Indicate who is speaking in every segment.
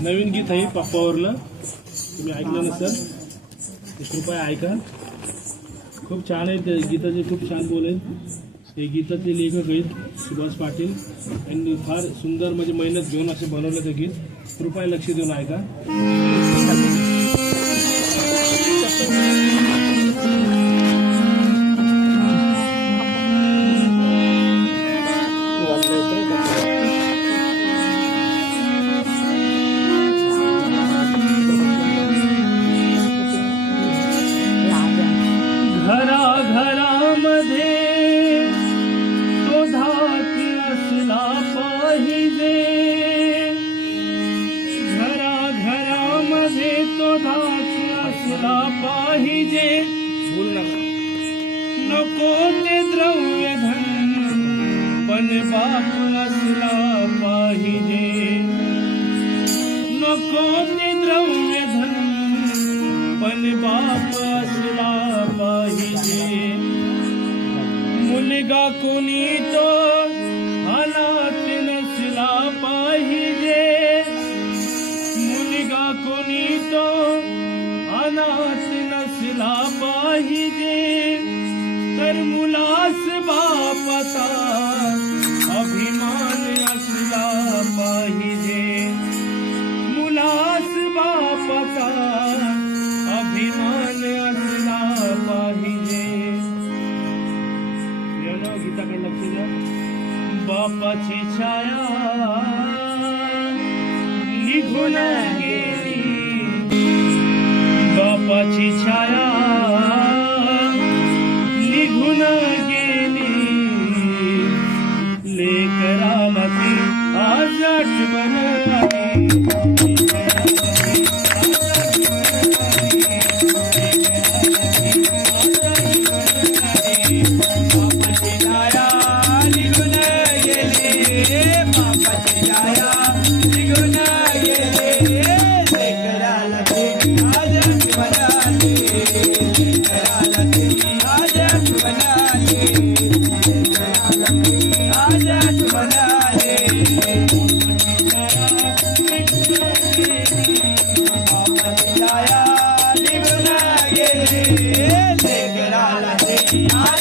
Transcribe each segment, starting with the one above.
Speaker 1: नवीन गीत आहे पप्पावरलं. तुम्ही ऐकलं नसेल ते कृपया ऐका. खूप छान आहे ते गीताचे खूप छान बोल आहेत. हे गीताचे लेखक आहेत सुभाष पाटील. यांनी फार सुंदर म्हणजे मेहनत घेऊन असे बनवलं ते गीत. कृपया लक्ष देऊन ऐका. घरा घरामध्ये तो धाक असला पाहिजे. घरा घरामध्ये तो धाक असला पाहिजे. नका ते द्रव्य धन पण बाप असला पाहिजे. नको ते द्रव्य धन पण बाप মুলগা কুনি তো गीताकडे बापाची छाया निघून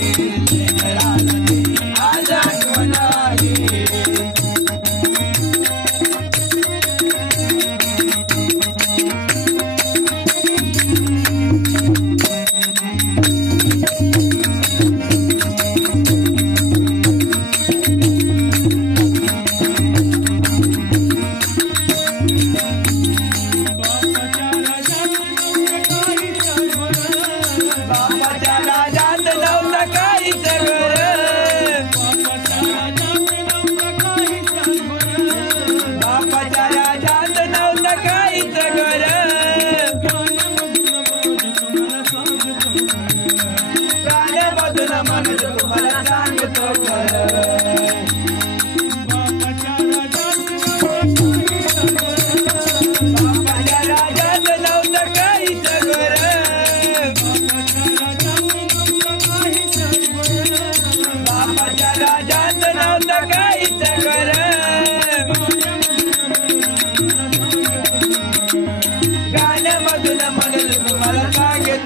Speaker 2: Thank you.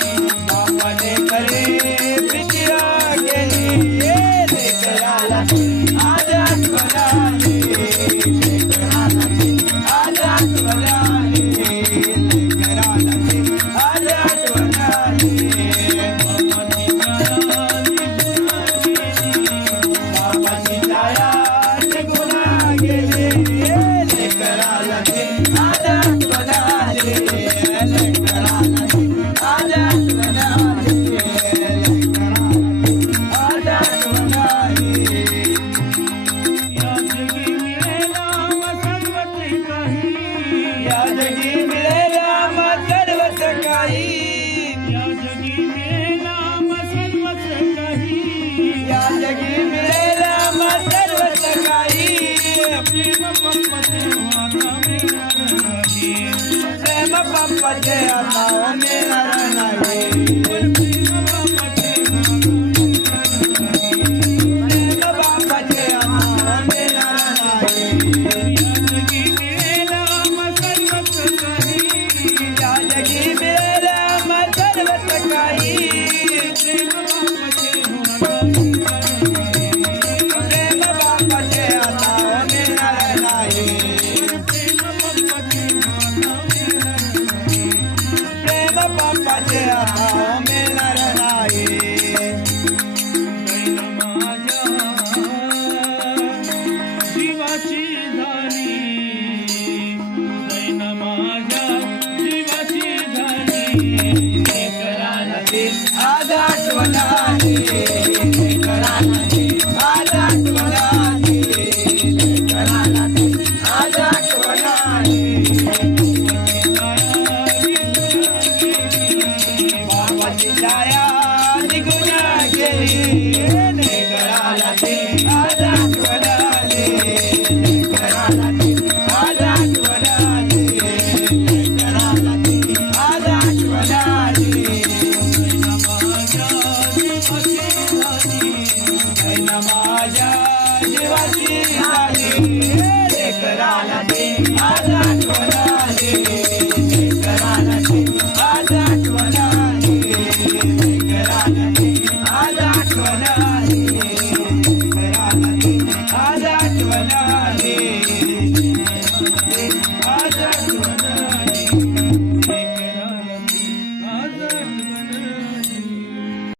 Speaker 2: Thank you. बापा जे आता मेरा रनाए Thank you.